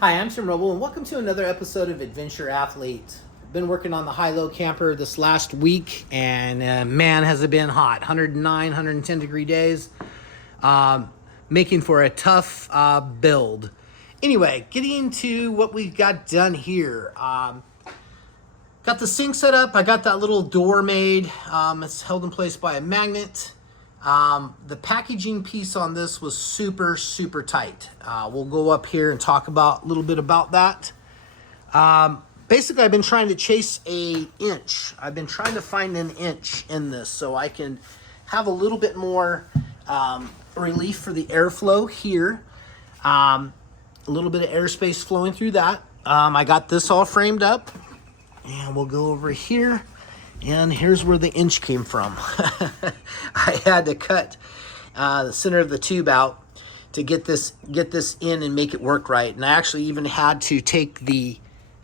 Hi, I'm Tim Roble, and welcome to another episode of Adventure Athlete. I've been working on the high-low camper this last week, and man, has it been hot. 109, 110 degree days, making for a tough build. Anyway, getting to what we've got done here. Got the sink set up. I got that little door made. It's held in place by a magnet. The packaging piece on this was super tight. We'll go up here and talk about a little bit about that. Basically, I've been trying to chase an inch. I've been trying to find an inch in this so I can have a little bit more relief for the airflow here. A little bit of airspace flowing through that. I got this all framed up, and we'll go over here. And here's where the inch came from. I had to cut the center of the tube out to get this in and make it work right. And I actually even had to take the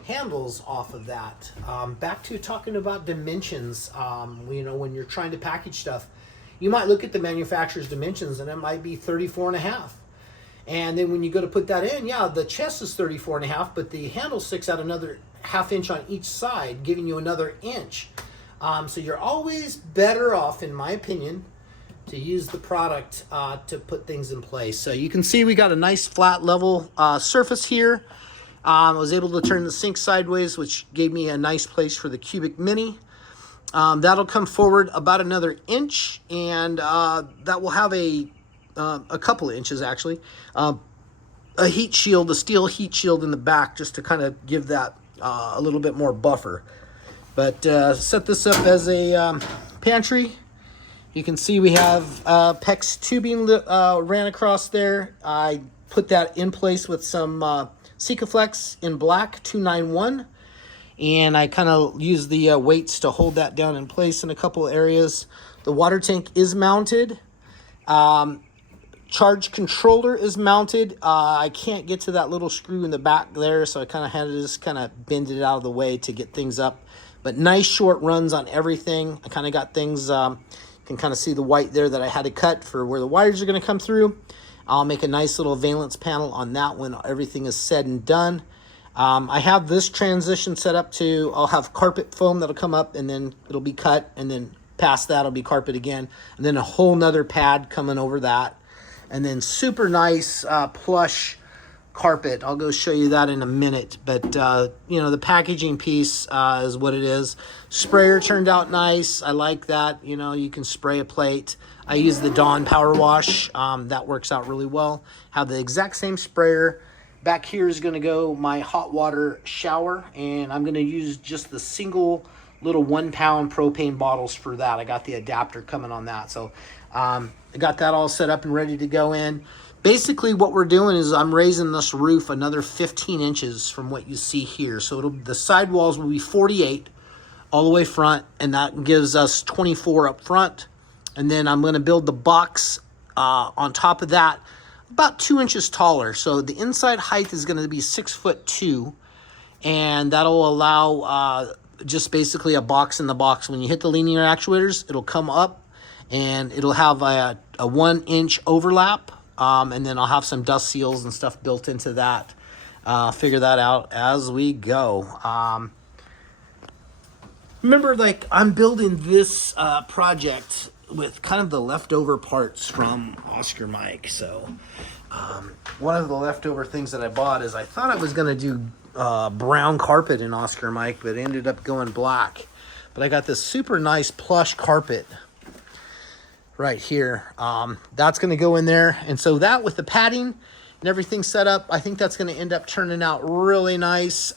handles off of that. Back to talking about dimensions. When you're trying to package stuff, you might look at the manufacturer's dimensions and it might be 34.5. And then when you go to put that in, yeah, the chest is 34.5, but the handle sticks out another ½ inch on each side, giving you another inch. So you're always better off, in my opinion, to use the product to put things in place. So you can see we got a nice flat level surface here. I was able to turn the sink sideways, which gave me a nice place for the cubic mini. That'll come forward about another inch, and that will have a couple of inches actually. A heat shield, a steel heat shield in the back, just to kind of give that a little bit more buffer. But set this up as a pantry. You can see we have PEX tubing ran across there. I put that in place with some Sikaflex in black 291. And I kind of use the weights to hold that down in place in a couple of areas. The water tank is mounted. Charge controller is mounted. I can't get to that little screw in the back there, so I kind of had to just kind of bend it out of the way to get things up. But nice short runs on everything. I kind of got things, you can kind of see the white there that I had to cut for where the wires are going to come through. I'll make a nice little valence panel on that when everything is said and done. I have this transition set up to, I'll have carpet foam that'll come up and then it'll be cut, and then past that will be carpet again, and then a whole nother pad coming over that. And then super nice plush carpet. I'll go show you that in a minute. But, the packaging piece is what it is. Sprayer turned out nice. I like that. You can spray a plate. I use the Dawn Power Wash. That works out really well. Have the exact same sprayer. Back here is going to go my hot water shower. And I'm going to use just the single little 1 pound propane bottles for that. I got the adapter coming on that. So I got that all set up and ready to go in. Basically what we're doing is I'm raising this roof another 15 inches from what you see here. So the side walls will be 48 all the way front, and that gives us 24 up front. And then I'm going to build the box on top of that about 2 inches taller. So the inside height is going to be 6'2", and that'll allow just basically a box in the box. When you hit the linear actuators, it'll come up and it'll have a 1 inch overlap. And then I'll have some dust seals and stuff built into that. Figure that out as we go. Remember, I'm building this project with kind of the leftover parts from Oscar Mike. So one of the leftover things that I bought is I thought I was going to do brown carpet in Oscar Mike, but it ended up going black. But I got this super nice plush carpet right here. That's going to go in there. And so that, with the padding and everything set up, I think that's going to end up turning out really nice.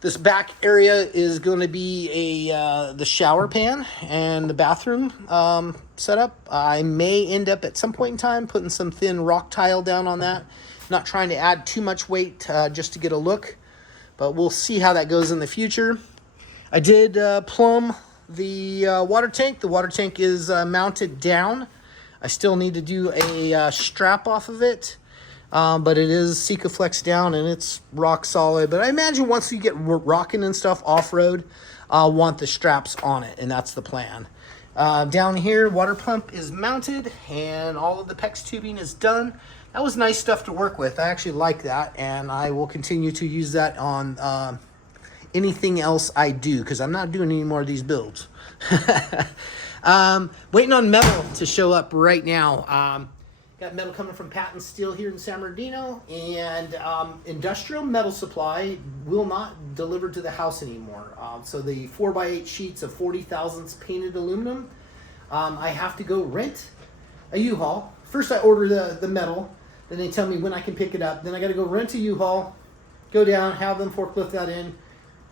This back area is going to be the shower pan and the bathroom setup. I may end up at some point in time putting some thin rock tile down on that. Not trying to add too much weight just to get a look, but we'll see how that goes in the future. I did plumb the water tank. The water tank is mounted down. I still need to do a strap off of it, but it is Sikaflex down and it's rock solid. But I imagine once you get rocking and stuff off-road, I'll want the straps on it, and that's the plan. Down here, water pump is mounted and all of the PEX tubing is done. That was nice stuff to work with. I actually like that, and I will continue to use that on anything else I do, because I'm not doing any more of these builds. Waiting on metal to show up right now. Got metal coming from Patton Steel here in San Bernardino, and Industrial Metal Supply will not deliver to the house anymore. So the 4x8 sheets of 40 thousandths painted aluminum, I have to go rent a U-Haul. First I order the metal, then they tell me when I can pick it up. Then I got to go rent a U-Haul, go down, have them forklift that in,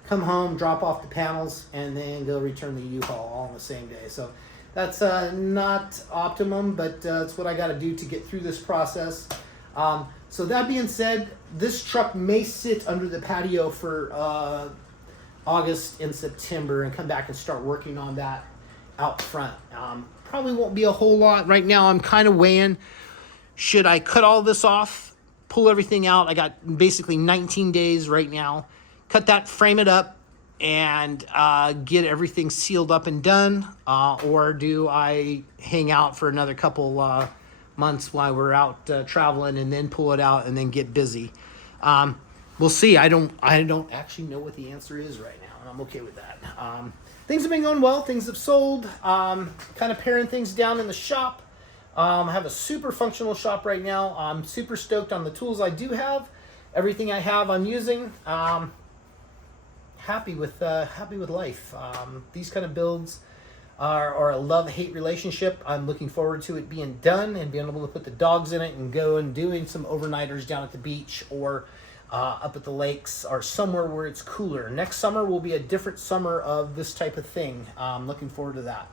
come home, drop off the panels, and then go return the U-Haul all on the same day. So that's not optimum, but it's what I got to do to get through this process. So that being said, this truck may sit under the patio for August and September and come back and start working on that out front. Probably won't be a whole lot. Right now I'm kind of weighing, should I cut all this off, pull everything out? I got basically 19 days right now. Cut that, frame it up, and get everything sealed up and done, or do I hang out for another couple months while we're out traveling, and then pull it out and then get busy? We'll see. I don't actually know what the answer is right now, and I'm okay with that. Things have been going well. Things have sold. Kind of paring things down in the shop. I have a super functional shop right now. I'm super stoked on the tools I do have. Everything I have I'm using. Happy with life. These kind of builds are a love-hate relationship. I'm looking forward to it being done and being able to put the dogs in it and go and doing some overnighters down at the beach or up at the lakes or somewhere where it's cooler. Next summer will be a different summer of this type of thing. I'm looking forward to that.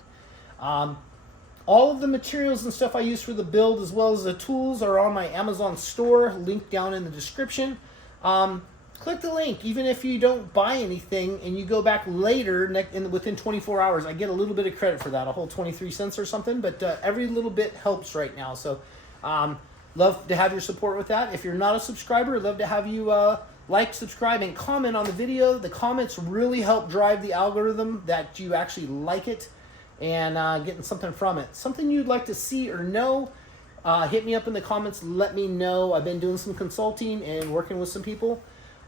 All of the materials and stuff I use for the build, as well as the tools, are on my Amazon store, linked down in the description. Click the link. Even if you don't buy anything and you go back later within 24 hours, I get a little bit of credit for that, a whole 23 cents or something, but every little bit helps right now. So love to have your support with that. If you're not a subscriber, I'd love to have you like, subscribe, and comment on the video. The comments really help drive the algorithm that you actually like it and getting something from it. Something you'd like to see or know, hit me up in the comments. Let me know. I've been doing some consulting and working with some people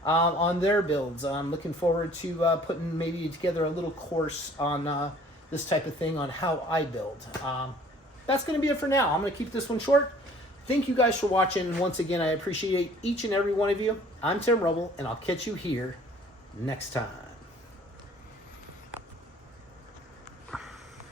on their builds. I'm looking forward to putting maybe together a little course on this type of thing on how I build. That's going to be it for now. I'm going to keep this one short. Thank you guys for watching. Once again, I appreciate each and every one of you. I'm Tim Rubble, and I'll catch you here next time.